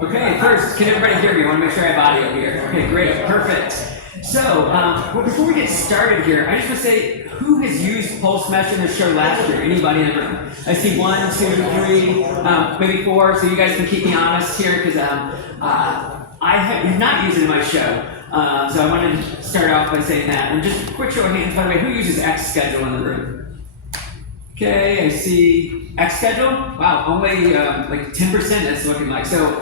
Okay, first, can everybody hear me? I want to make sure I have audio here. Okay, great, perfect. So, well, before we get started here, I just want to say, who has used Pulse Mesh in the show last year? Anybody in the room? I see 1, 2, 3, maybe 4, so you guys can keep me honest here, because I have not used it in my show. So I wanted to start off by saying that. And just a quick show of hands, by the way, who uses Xschedule in the room? Okay, I see Xschedule. Wow, only like 10% it's looking like. So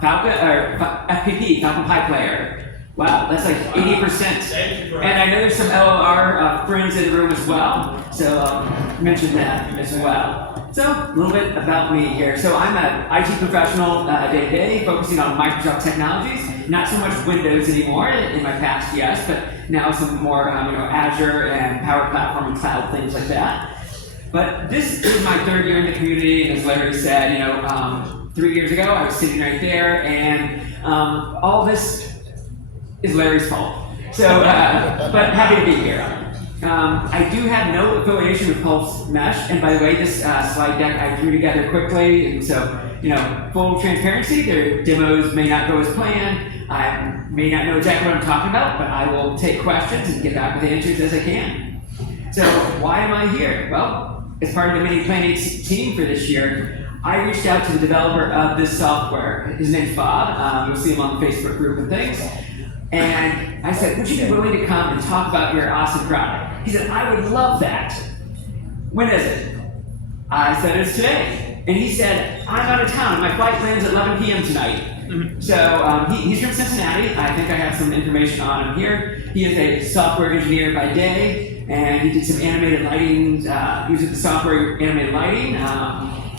Falcon or FPP, Falcon Pi Player. Wow, that's like 80%. And I know there's some LLR friends in the room as well. So mention that as well. So a little bit about me here. So I'm an IT professional day-to-day, focusing on Microsoft technologies. Not so much Windows anymore. In my past, yes, but now some more Azure and Power Platform and cloud things like that. But this is my 3rd year in the community, and as Larry said, 3 years ago I was sitting right there, and all this is Larry's fault. So, but happy to be here. I do have no affiliation with Pulse Mesh, and by the way, this slide deck I threw together quickly, and so, full transparency, their demos may not go as planned. I may not know exactly what I'm talking about, but I will take questions and get back with answers as I can. So, why am I here? Well, as part of the mini planning team for this year, I reached out to the developer of this software. His name's Bob. You'll see him on the Facebook group and things. And I said, would you be willing to come and talk about your awesome product? He said, I would love that. When is it? I said, it's today. And he said, I'm out of town. My flight lands at 11 p.m. tonight. So he's from Cincinnati. I think I have some information on him here. He is a software engineer by day, and he did some animated lighting, using the software animated lighting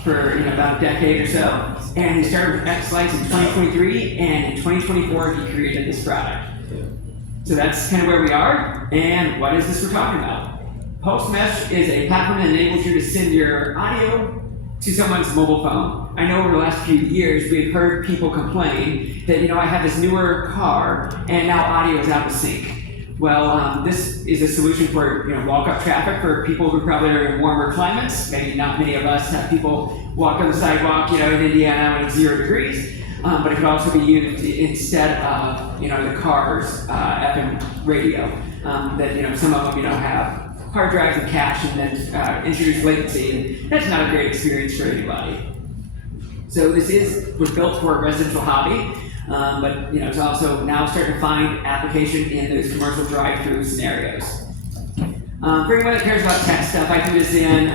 for about a decade or so. And he started with X Lights in 2023, and in 2024 he created this product. So that's kind of where we are, and what is this we're talking about? Pulse Mesh is a platform that enables you to send your audio to someone's mobile phone. I know over the last few years we've heard people complain that I have this newer car and now audio is out of sync. Well, this is a solution for walk-up traffic for people who probably are in warmer climates. Maybe not many of us have people walk on the sidewalk, in Indiana when it's 0 degrees. But it could also be used instead of the car's FM radio. That some of them have hard drives and cache and then introduce latency, and that's not a great experience for anybody. So this was built for a residential hobby. But it's also now starting to find application in those commercial drive-through scenarios. For anyone that cares about tech stuff, I threw this in.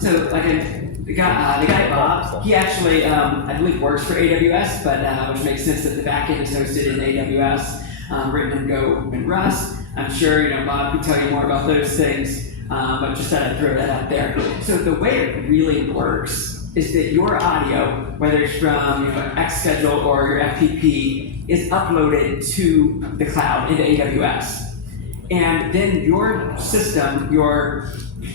So like the guy Bob, he actually I believe works for AWS, but which makes sense that the backend is hosted in AWS, written in Go and Rust. I'm sure Bob can tell you more about those things, but just thought I'd throw that out there. So the way it really works is that your audio, whether it's from Xschedule or your FPP, is uploaded to the cloud into AWS. And then your system, your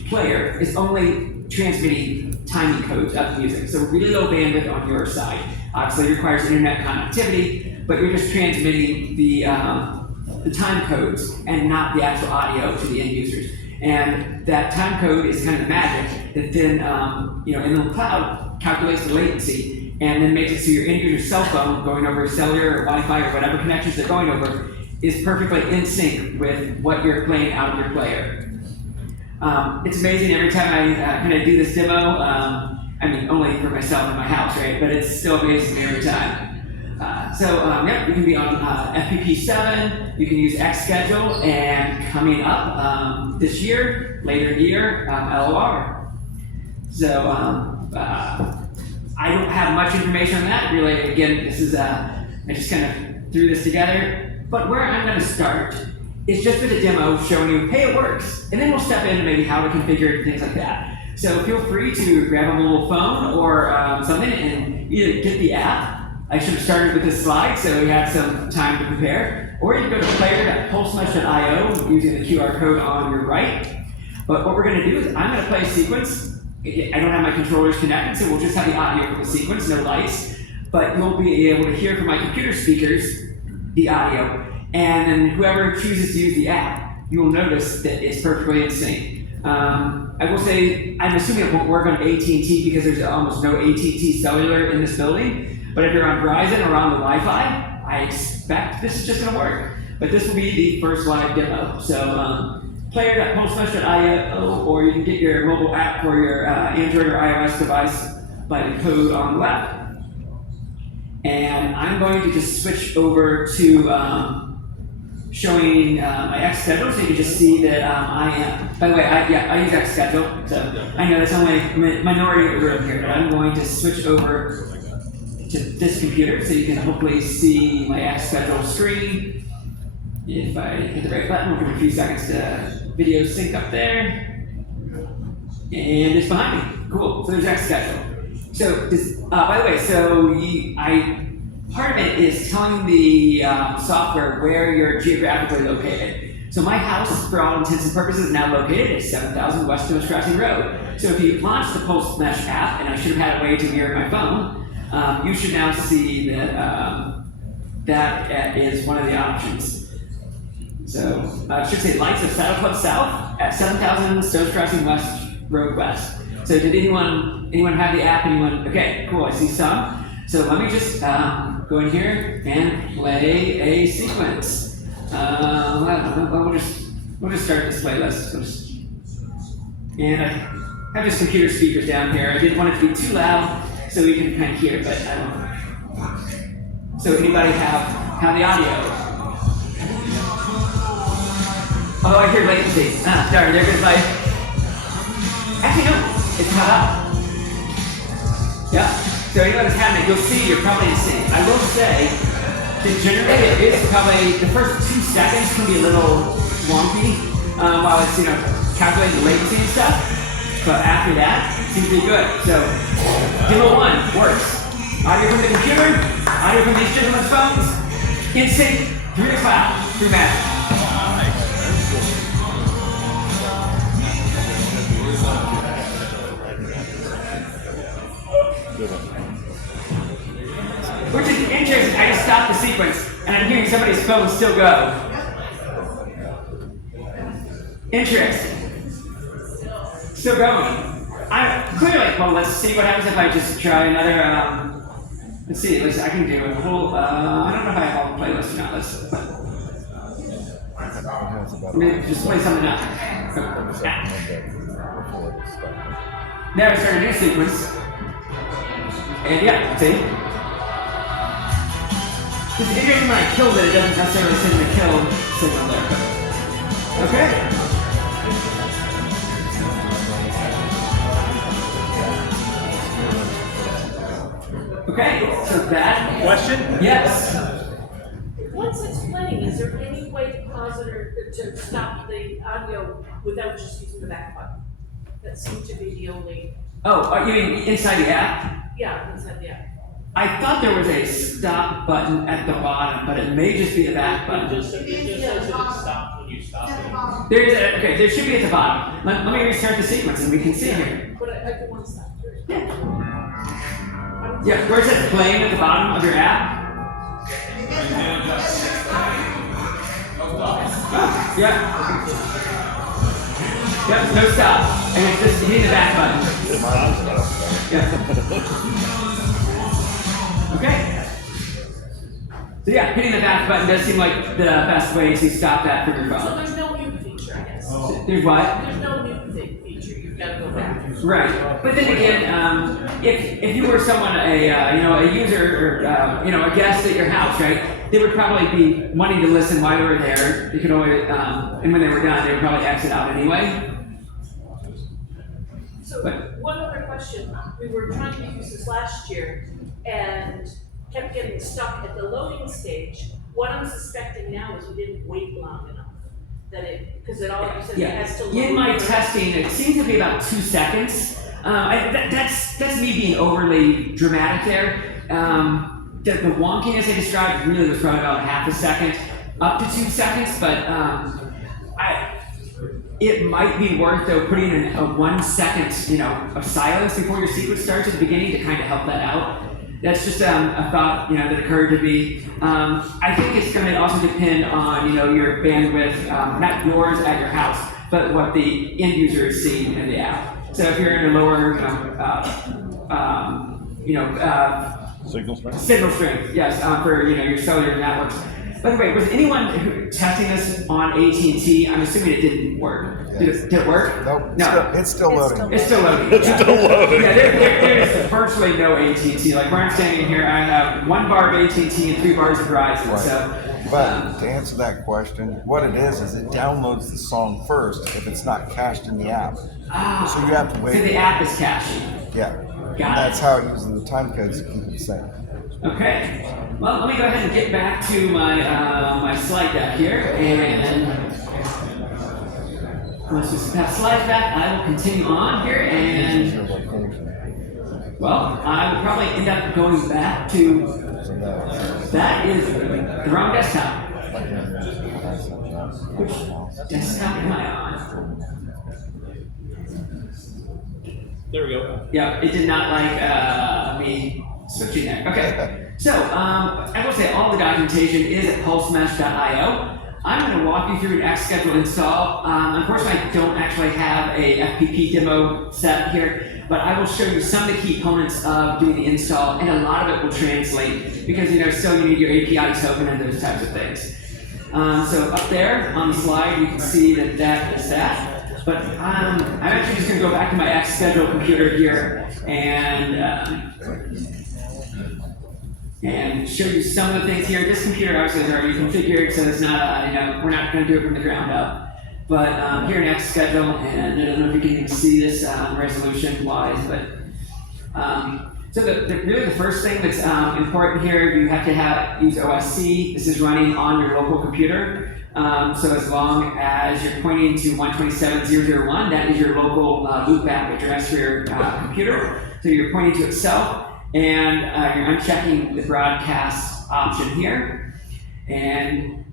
player, is only transmitting timing codes of music. So really low bandwidth on your side. Obviously it requires internet connectivity, but you're just transmitting the time codes and not the actual audio to the end users. And that time code is kind of the magic that then, in the cloud, calculates the latency and then makes it so your end user cell phone going over cellular or Wi-Fi or whatever connections they're going over is perfectly in sync with what you're playing out of your player. It's amazing every time I kind of do this demo. Only for myself in my house, right? But it's still amazing every time. You can be on FPP7, you can use Xschedule, and coming up this year, later in the year, LLR. So I don't have much information on that. Really, again, this is, I just kind of threw this together. But where I'm going to start is just with a demo showing you, hey, it works. And then we'll step into maybe how to configure it and things like that. So feel free to grab a mobile phone or something and either get the app. I should have started with this slide so we had some time to prepare. Or you can go to player.pulsemesh.io using the QR code on your right. But what we're going to do is I'm going to play a sequence. I don't have my controllers connected, so we'll just have the audio for the sequence, no lights. But you'll be able to hear from my computer speakers the audio. And then whoever chooses to use the app, you'll notice that it's perfectly in sync. I will say, I'm assuming it won't work on AT&T because there's almost no AT&T cellular in this building. But if you're on Verizon or on the Wi-Fi, I expect this is just going to work. But this will be the first live demo. So player.pulsemesh.io, or you can get your mobile app for your Android or iOS device by the code on the left. And I'm going to just switch over to showing my X schedule, so you can just see that I am. By the way, I use X schedule, so I know that's only a minority of the room here, but I'm going to switch over to this computer so you can hopefully see my X schedule screen. If I hit the right button, we'll give it a few seconds to video sync up there. And it's behind me. Cool. So there's X schedule. So this, by the way, so part of it is telling the software where you're geographically located. So my house, for all intents and purposes, is now located at 7000 West Coast Crossing Road. So if you launch the Pulse Mesh app, and I should have had a way to mirror my phone, you should now see that that is one of the options. So I should say lights of Saddle Club South at 7000 Stones Crossing West Road West. So did anyone have the app? Anyone? Okay, cool. I see some. So let me just go in here and play a sequence. We'll just start this playlist. And I have just computer speakers down here. I didn't want it to be too loud so we can kind of hear, but I don't. So anybody have the audio? Oh, I hear latency. Darn, there goes my. Actually, no, it's cut out. Yeah. So anyone who's having it, you'll see you're probably in sync. I will say that generally it is probably the first 2 seconds can be a little wonky while it's calculating the latency and stuff. But after that, it seems to be good. So demo 1 works. Audio from the computer, audio from these gentlemen's phones, in sync, through the cloud, through Magic. Which is interesting, I just stopped the sequence and I'm hearing somebody's phone still go. Interesting. Still going. I'm clearly, well, let's see what happens if I just try another, let's see, at least I can do a whole, I don't know if I have all the playlists or not, let me just play something up. Now we start a new sequence. And yeah, see? It's interesting when I killed it doesn't necessarily send the kill signal there. Okay. Okay, so that. Question? Yes. Once it's playing, is there any way to pause it or to stop the audio without just using the back button? That seemed to be the only. Oh, you mean inside the app? Yeah, inside the app. I thought there was a stop button at the bottom, but it may just be the back button. It just says that it stops when you stop it. There should be at the bottom. Let me restart the sequence and we can see here. But I do want to stop first. Yeah, where it says playing at the bottom of your app. Oh, yeah. Yep, no stop. And it's just, you need the back button. Yeah. Okay. So yeah, hitting the back button does seem like the best way to stop that from your So phone. there's no mute feature, I guess. There's what? There's no mute feature. You've got to go back. Right. But then again, if you were someone, a user or a guest at your house, right? They would probably be wanting to listen while they were there. You could always, and when they were done, they would probably exit out anyway. So one other question. We were trying to use this last year and kept getting stuck at the loading stage. What I'm suspecting now is we didn't wait long enough. Because it all you said it has to load. In my testing, it seems to be about 2 seconds. That's me being overly dramatic there. The wonkiness I described really was probably about half a second, up to 2 seconds, but it might be worth though putting in a 1 second, of silence before your sequence starts at the beginning to kind of help that out. That's just a thought, that occurred to me. I think it's going to also depend on, your bandwidth, not yours at your house, but what the end user is seeing in the app. So if you're in a lower, Signal strength? Signal strength, yes, for your cellular networks. By the way, was anyone testing this on AT&T? I'm assuming it didn't work. Yeah. Did it work? Nope. No. It's still loading. It's still loading. It's still loading. Yeah, there's virtually no AT&T. Like where I'm standing here, I have 1 bar of AT&T and 3 bars of Verizon. Right. So, But to answer that question, what it is it downloads the song first if it's not cached in the app. So you have to so wait. the app is caching. Yeah. Got And that's it. how it uses the time codes to keep it safe. Okay. Well, let me go ahead and get back to my my slide deck here, and once we have slides back, I will continue on here, and well, I will probably end up going back to that is the wrong desktop. Which desktop am I on? There we go. Yeah, it did not like me switching there. Okay, so I will say all the documentation is at pulsemesh.io. I'm going to walk you through an Xschedule install. Unfortunately, I don't actually have a FPP demo set here, but I will show you some of the key components of doing the install, and a lot of it will translate because still you need your API token and those types of things. So up there on the slide, you can see that that is that. But I'm actually just going to go back to my Xschedule computer here and show you some of the things here. This computer obviously is already configured, so it's not, we're not going to do it from the ground up. But here in Xschedule, and I don't know if you can even see this resolution-wise, but so really the first thing that's important here, you have to use OSC. This is running on your local computer. So as long as you're pointing to 127.0.0.1, that is your local loopback address for your computer. So you're pointing to itself, and you're unchecking the broadcast option here. And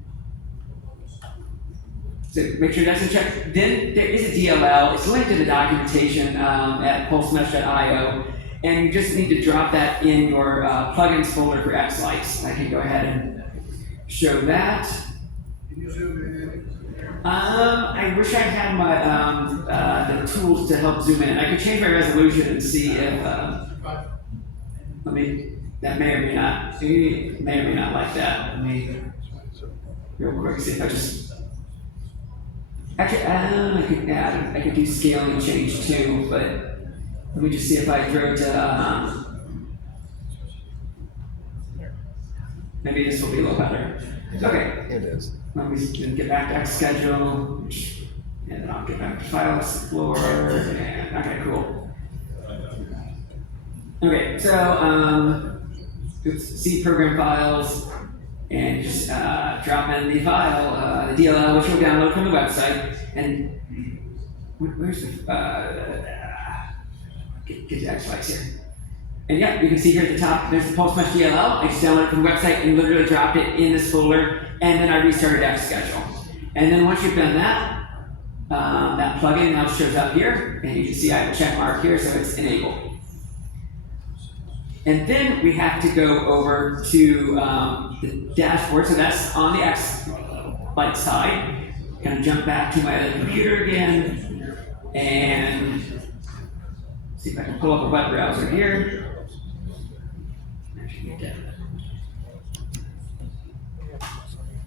so make sure that's unchecked. Then there is a DLL. It's linked in the documentation at pulsemesh.io. And you just need to drop that in your plugins folder for Xlights. I can go ahead and show that. I wish I had my the tools to help zoom in. I could change my resolution and see if that may or may not. May or may not like that. Let me real quick see if I just actually I could do scaling and change too, but let me just see if I throw it to maybe this will be a little better. Okay. It is. Let me get back to Xschedule, and then I'll get back to File Explorer, and okay, cool. Okay, so let's see program files, and just drop in the file, the DLL, which we'll download from the website, and where's the, get the Xlights here. And yeah, you can see here at the top, there's the PulseMesh DLL. I just downloaded it from the website and literally dropped it in this folder, and then I restarted Xschedule. And then once you've done that, that plugin now shows up here, and you can see I have a check mark here, so it's enabled. And then we have to go over to the dashboard, so that's on the Xlight side. Gonna jump back to my other computer again, and see if I can pull up a web browser here.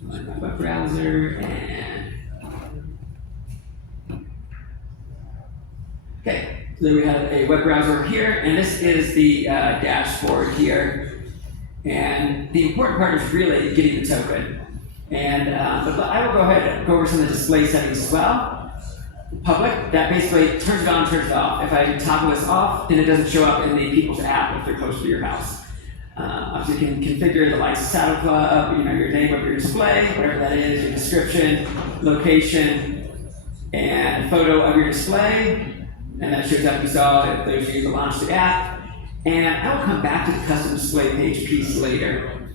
My web browser, and okay, so then we have a web browser here, and this is the dashboard here. And the important part is really getting the token. And but I will go ahead and go over some of the display settings as well. Public, that basically turns it on, turns it off. If I toggle this off, then it doesn't show up in the people's app if they're close to your house. Obviously, you can configure the lights, saddle club, your name of your display, whatever that is, your description, location, and photo of your display. And that shows up, you saw that there's you to launch the app. And I will come back to the custom display page piece later.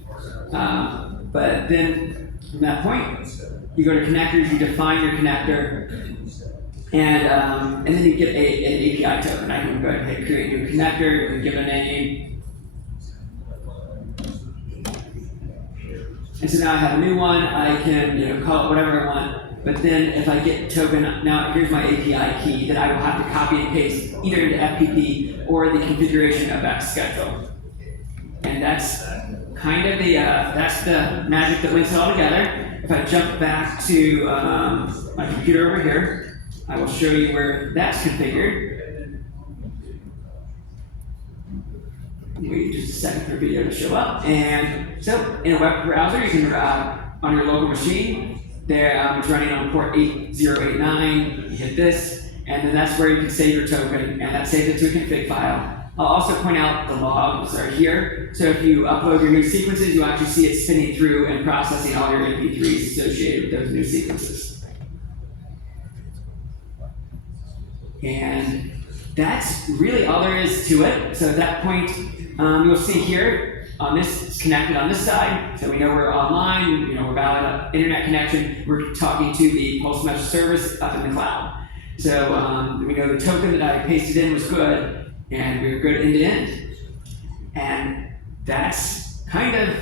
But then from that point, you go to connectors, you define your connector, and then you get an API token. I can go ahead and hit create new connector, and give it a name. And so now I have a new one. I can call it whatever I want. But then if I get token, now here's my API key that I will have to copy and paste either into FPP or the configuration of Xschedule. And that's kind of that's the magic that links it all together. If I jump back to my computer over here, I will show you where that's configured. Wait just a second for the video to show up. And so in a web browser, you can, on your local machine, there it's running on port 8089, you hit this, and then that's where you can save your token, and that saves it to a config file. I'll also point out the logs are here, so if you upload your new sequences, you actually see it spinning through and processing all your MP3s associated with those new sequences. And that's really all there is to it. So at that point, you'll see here on this, it's connected on this side, so we know we're online, we're valid internet connection, we're talking to the Pulse Mesh service up in the cloud. So we know the token that I pasted in was good, and we're good end to end. And that's kind of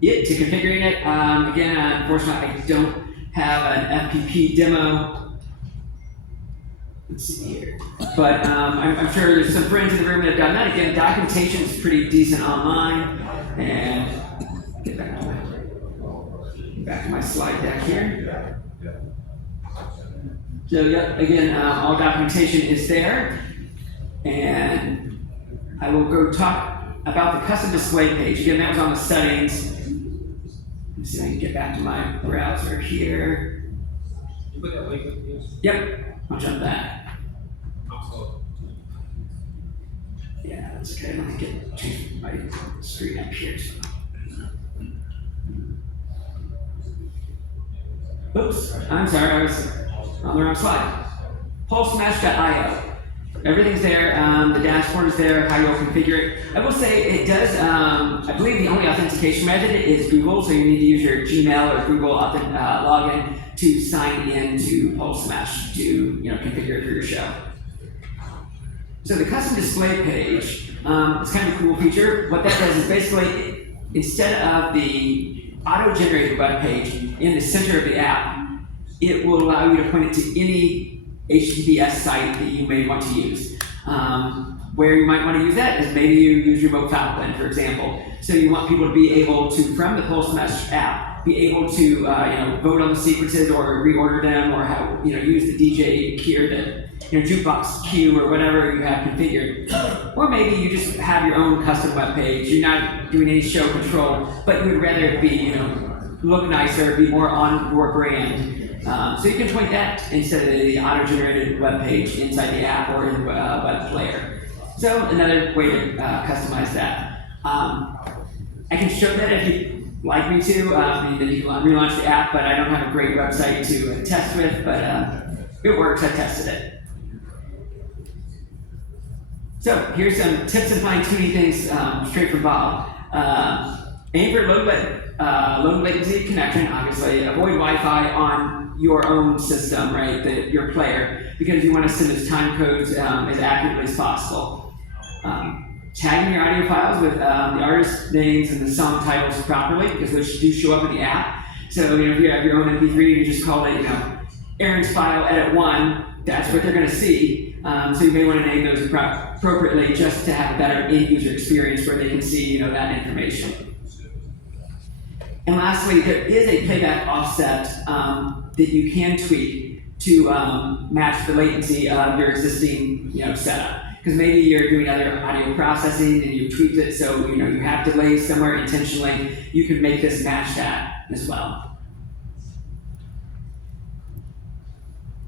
it to configuring it. Again, unfortunately, I don't have an FPP demo. Let's see here. But I'm sure there's some friends in the room that have done that. Again, documentation is pretty decent online. And get back to my slide deck here. So yeah, again, all documentation is there. And I will go talk about the custom display page. Again, that was on the settings. Let's see if I can get back to my browser here. You put that link in this? Yep, I'll jump back. I'm slow. Yeah, that's okay. Let me change my screen up here. Oops, I'm sorry, I was on the wrong slide. PulseMesh.io. Everything's there, the dashboard is there, how you'll configure it. I will say it does, I believe the only authentication method is Google, so you need to use your Gmail or Google login to sign in to Pulse Mesh to configure it for your show. So the custom display page is kind of a cool feature. What that does is basically, instead of the auto-generated web page in the center of the app, it will allow you to point it to any HTTPS site that you may want to use. Where you might want to use that is maybe you use your remote file blend, for example. So you want people to be able to, from the Pulse Mesh app, be able to vote on the sequences or reorder them, or how use the DJ key or the jukebox queue or whatever you have configured. Or maybe you just have your own custom web page. You're not doing any show control, but you would rather it be look nicer, be more on your brand. So you can point that instead of the auto-generated web page inside the app or in the web player. So another way to customize that. I can show that if you'd like me to. Then you can relaunch the app, but I don't have a great website to test with, but it works, I tested it. So here's some tips and fine-tuning things straight from Bob. Aim for low latency connection, obviously. Avoid Wi-Fi on your own system, right, your player, because you want to send those time codes as accurately as possible. Tagging your audio files with the artist names and the song titles properly, because those do show up in the app. So if you have your own MP3, you just call it, Aaron's file edit 1. That's what they're going to see. So you may want to name those appropriately, just to have a better end-user experience where they can see, that information. And lastly, there is a playback offset that you can tweak to match the latency of your existing setup. Because maybe you're doing other audio processing and you tweaked it so you have delays somewhere intentionally. You can make this match that as well.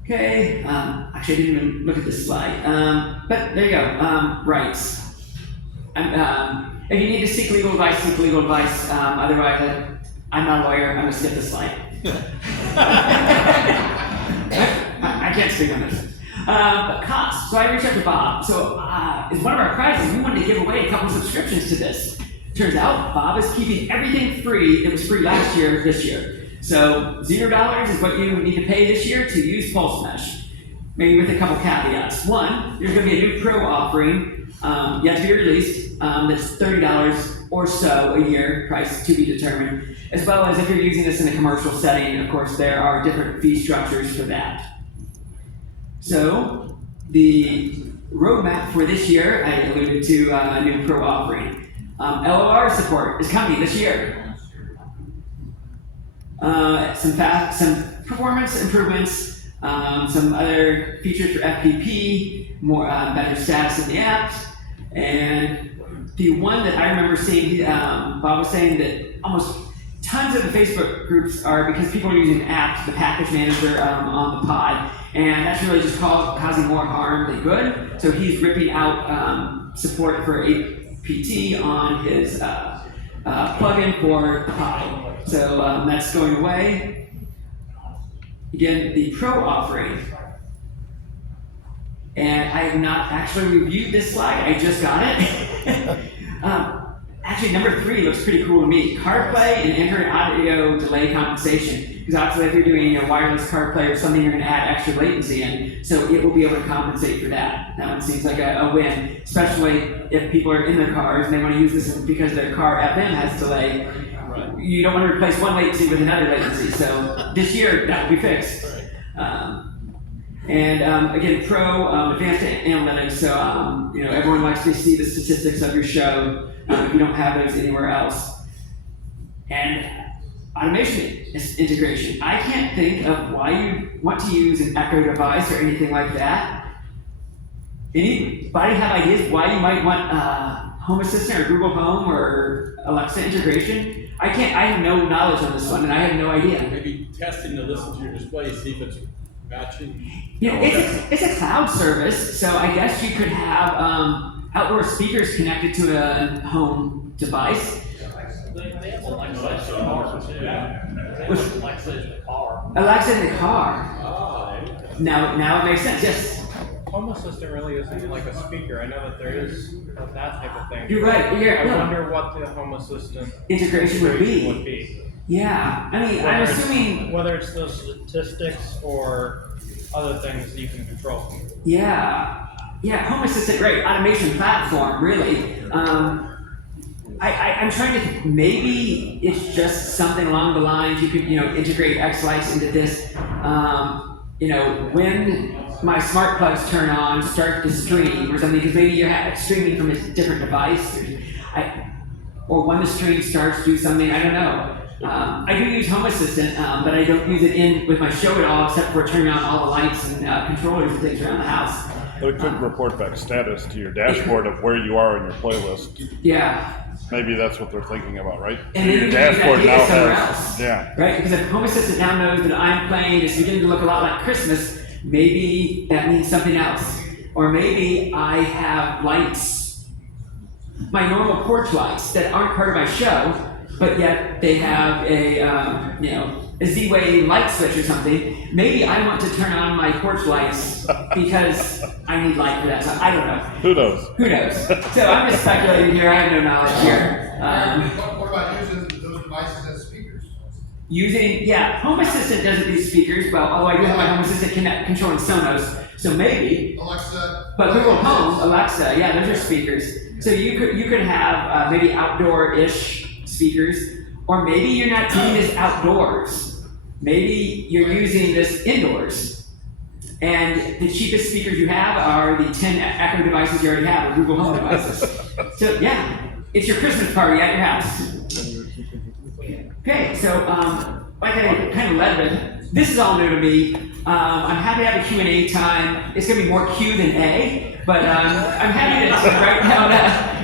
Okay, actually I didn't even look at this slide, but there you go, rights. If you need to seek legal advice, seek legal advice. Otherwise, I'm not a lawyer, I'm gonna skip this slide. I can't speak on this. But cost, so I reached out to Bob. So as one of our prizes, we wanted to give away a couple subscriptions to this. Turns out, Bob is keeping everything free that was free last year, this year. So $0 is what you need to pay this year to use Pulse Mesh. Maybe with a couple caveats. One, there's gonna be a new pro offering, yet to be released, that's $30 or so a year, price to be determined. As well as if you're using this in a commercial setting, of course, there are different fee structures for that. So the roadmap for this year, I alluded to a new pro offering. LOR support is coming this year. Some performance improvements, some other features for FPP, more better status in the apps, and the one that I remember seeing, Bob was saying that almost tons of the Facebook groups are because people are using apps, the package manager on the pod, and that's really just causing more harm than good. So he's ripping out support for APT on his plugin for the pod. So that's going away. Again, the Pro offering. And I have not actually reviewed this slide, I just got it. Actually, number 3 looks pretty cool to me. CarPlay and Android audio delay compensation. Because obviously if you're doing wireless CarPlay or something, you're going to add extra latency in, so it will be able to compensate for that. That one seems like a win, especially if people are in their cars and they want to use this because their car FM has delay. You don't want to replace one latency with another latency, so this year that will be fixed. Again, Pro advanced analytics. So everyone likes to see the statistics of your show if you don't have those anywhere else. And automation integration. I can't think of why you want to use an Echo device or anything like that. Anybody have ideas why you might want Home Assistant or Google Home or Alexa integration? I have no knowledge on this one, and I have no idea. Maybe testing to listen to your display, see if it's matching. It's a cloud service, so I guess you could have outdoor speakers connected to a home device. They have Alexa in the car too. They have Alexa in the car. Alexa in the car. Now it makes sense. Yes. Home Assistant really isn't like a speaker. I know that there is that type of thing. You're right. I wonder what the Home Assistant integration would be. Yeah. I mean, I'm assuming whether it's those statistics or other things that you can control. Yeah. Home Assistant, great automation platform. Really. I'm trying to think, maybe it's just something along the lines you could integrate X-Lights into this. When my smart plugs turn on, start to stream or something, because maybe you're streaming from a different device, or when the stream starts, do something. I don't know. I do use Home Assistant, but I don't use it in with my show at all, except for turning on all the lights and controllers and things around the house. But it could report back status to your dashboard of where you are in your playlist. Yeah. Maybe that's what they're thinking about, right? And maybe your dashboard now somewhere has, else. yeah. Right? Because if Home Assistant now knows that I'm playing, it's beginning to look a lot like Christmas, maybe that means something else. Or maybe I have lights, my normal porch lights that aren't part of my show, but yet they have a Z-Way light switch or something. Maybe I want to turn on my porch lights because I need light for that. So I don't know. Who knows? So I'm just speculating here. I have no knowledge here. What about using those devices as speakers? Home Assistant doesn't do speakers, but although I do have my Home Assistant controlling Sonos, so maybe. Alexa. But Google Home, Alexa, those are speakers. So you could have maybe outdoor-ish speakers, or maybe you're not doing this outdoors. Maybe you're using this indoors. And the cheapest speakers you have are the 10 Echo devices you already have, or Google Home devices. So it's your Christmas party at your house. Okay, so like I kind of led with, this is all new to me. I'm happy to have a Q&A time. It's going to be more Q than A, but I'm happy to write down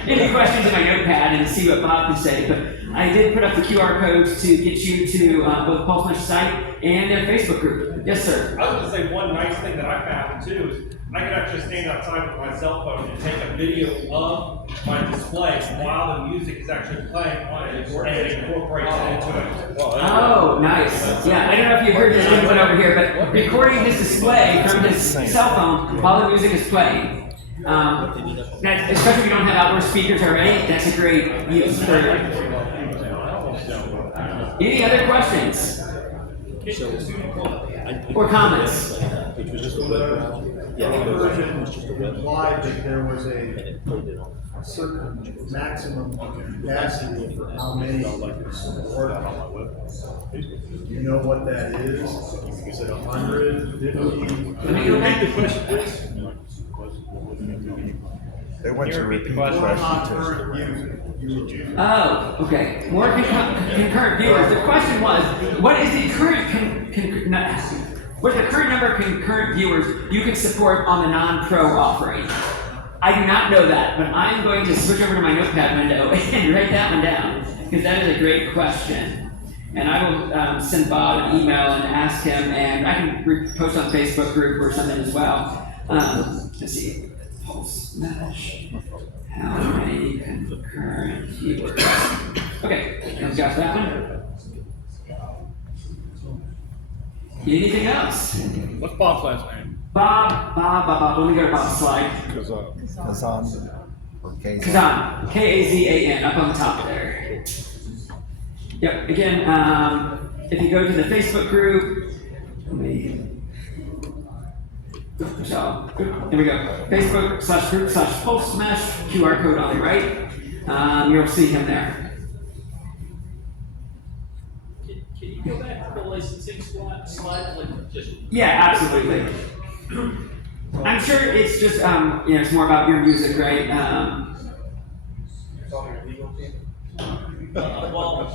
any questions in my notepad and see what Bob can say. But I did put up the QR codes to get you to both Pulse Mesh site and their Facebook group. Yes, sir. I was going to say one nice thing that I found too is I can actually stand outside with my cell phone and take a video of my display while the music is actually playing on it and it incorporates it into it. Oh, nice. Yeah, I don't know if you heard this input over here, but recording his display from his cell phone while the music is playing. Especially if you don't have outdoor speakers already, that's a great use for it. Any other questions? Or comments? Which was just a web browser. Yeah, the version implied that there was a certain maximum capacity for how many you could support. Do you know what that is? Is it 100, 50? Let me go back. The question is, They want you to repeat the One question too. non-current user. Oh, okay. More concurrent viewers. The question was, what is the current what is the current number of concurrent viewers you can support on the non-pro offering? I do not know that, but I'm going to switch over to my notepad window and write that one down, because that is a great question. And I will send Bob an email and ask him, and I can post on Facebook group or something as well. Let's see. Pulse mesh. How many concurrent viewers? Okay, I've got that one. Anything else? What's Bob's last name? Bob. Let me go to Bob's slide. Kazan or Kazan. Kazan. K-A-Z-A-N, up on the top there. Yep, again, if you go to the Facebook group, so, here we go. Facebook/group/PulseMesh, QR code on the right. You'll see him there. Can you go back to the licensing slide, like just? Yeah, absolutely. I'm sure it's just, it's more about your music, right? Well,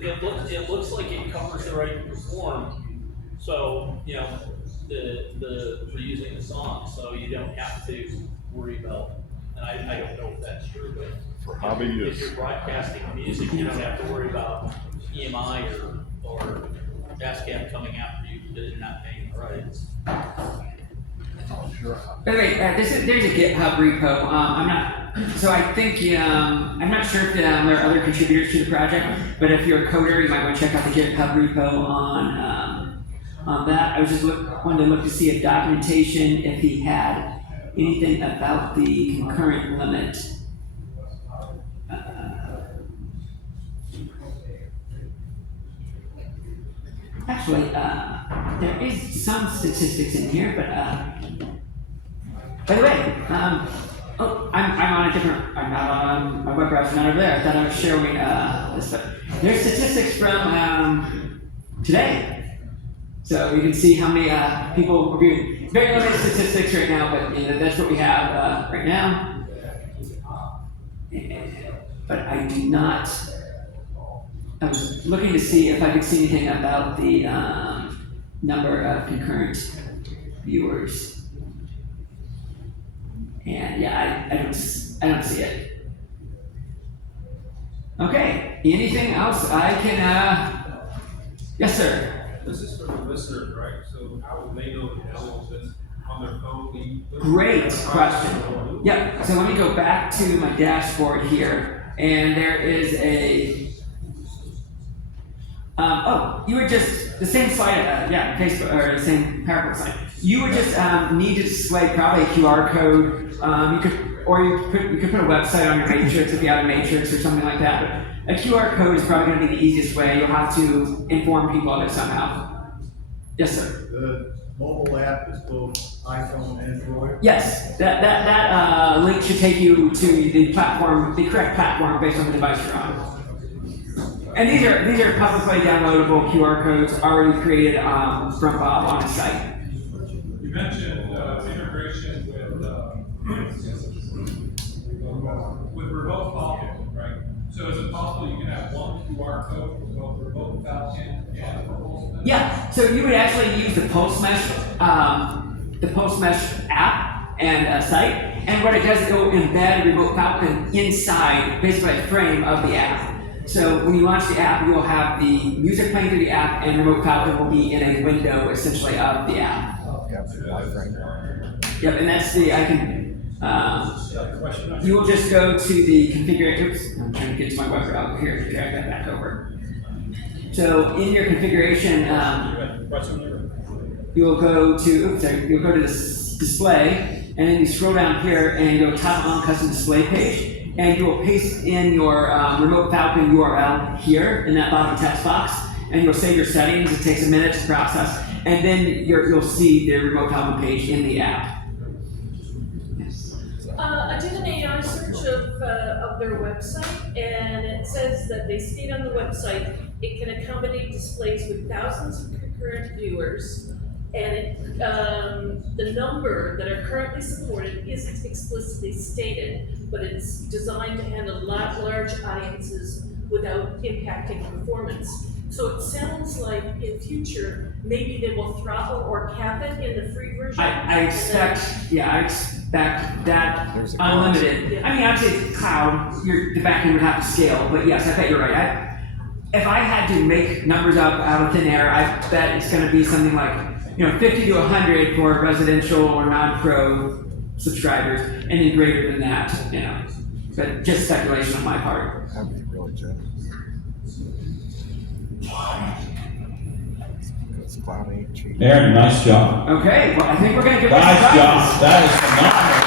it looks like it covers the right to perform, so, for using the song, so you don't have to worry about, and I don't know if that's true, but. For hobby use. If you're broadcasting music, you don't have to worry about EMI or ASCAP coming after you because you're not paying the rights. By the way, there's a GitHub repo. I think, I'm not sure if there are other contributors to the project, but if you're a coder, you might want to check out the GitHub repo on that. I was just wanted to look to see if documentation, if he had anything about the concurrent limit. Actually, there is some statistics in here, but by the way, I'm on a different. I'm not on my web browser, not over there. I thought I was showing this stuff. There's statistics from today, so you can see how many people were viewing. Very limited statistics right now, but that's what we have right now. But I do not. I was looking to see if I could see anything about the number of concurrent viewers, and yeah, I don't see it. Okay, anything else I can? Yes, sir. This is for the listeners, right? So how would they know to download this on their phone? Great question. Yeah. So let me go back to my dashboard here, and there is a. You would just, the same slide, Facebook, or the same PowerPoint slide. You would just need to display probably a QR code. You could put a website on your matrix if you have a matrix or something like that. But a QR code is probably going to be the easiest way. You'll have to inform people of it somehow. Yes, sir. The mobile app is both iPhone and Android. Yes, that link should take you to the platform, the correct platform based on the device you're on. And these are publicly downloadable QR codes already created from Bob on his site. You mentioned integration with Remote Falcon, right? So is it possible you can have one QR code for both Remote Falcon and for PulseMesh? Yeah, so you would actually use the PulseMesh app and site, and what it does is it will embed Remote Falcon inside basically a frame of the app. So when you launch the app, you will have the music playing through the app, and Remote Falcon will be in a window essentially of the app. Yep, and that's you will just go to the configuration. Oops, I'm trying to get to my web browser here to drag that back over. So in your configuration, you'll go to this display, and then you scroll down here and go toggle on custom display page, and you will paste in your Remote Falcon URL here in that bottom text box, and you'll save your settings. It takes a minute to process, and then you'll see the Remote Falcon page in the app. I did an AI search of their website, and it says that they state on the website it can accommodate displays with thousands of concurrent viewers, And the number that are currently supported isn't explicitly stated, but it's designed to handle large audiences without impacting performance. So it sounds like in future, maybe they will throttle or cap it in the free version. I expect that There's a unlimited. Yeah. I mean, obviously it's cloud, the backend would have to scale, but yes, I bet you're right. If I had to make numbers up out of thin air, I bet it's going to be something like 50 to 100 for residential or non-pro subscribers, and then greater than that. But just speculation on my part. That'd be really generous. Because cloud ain't cheap. Aaron, nice job. Okay, well I think we're going to give Nice prizes. job. That is phenomenal.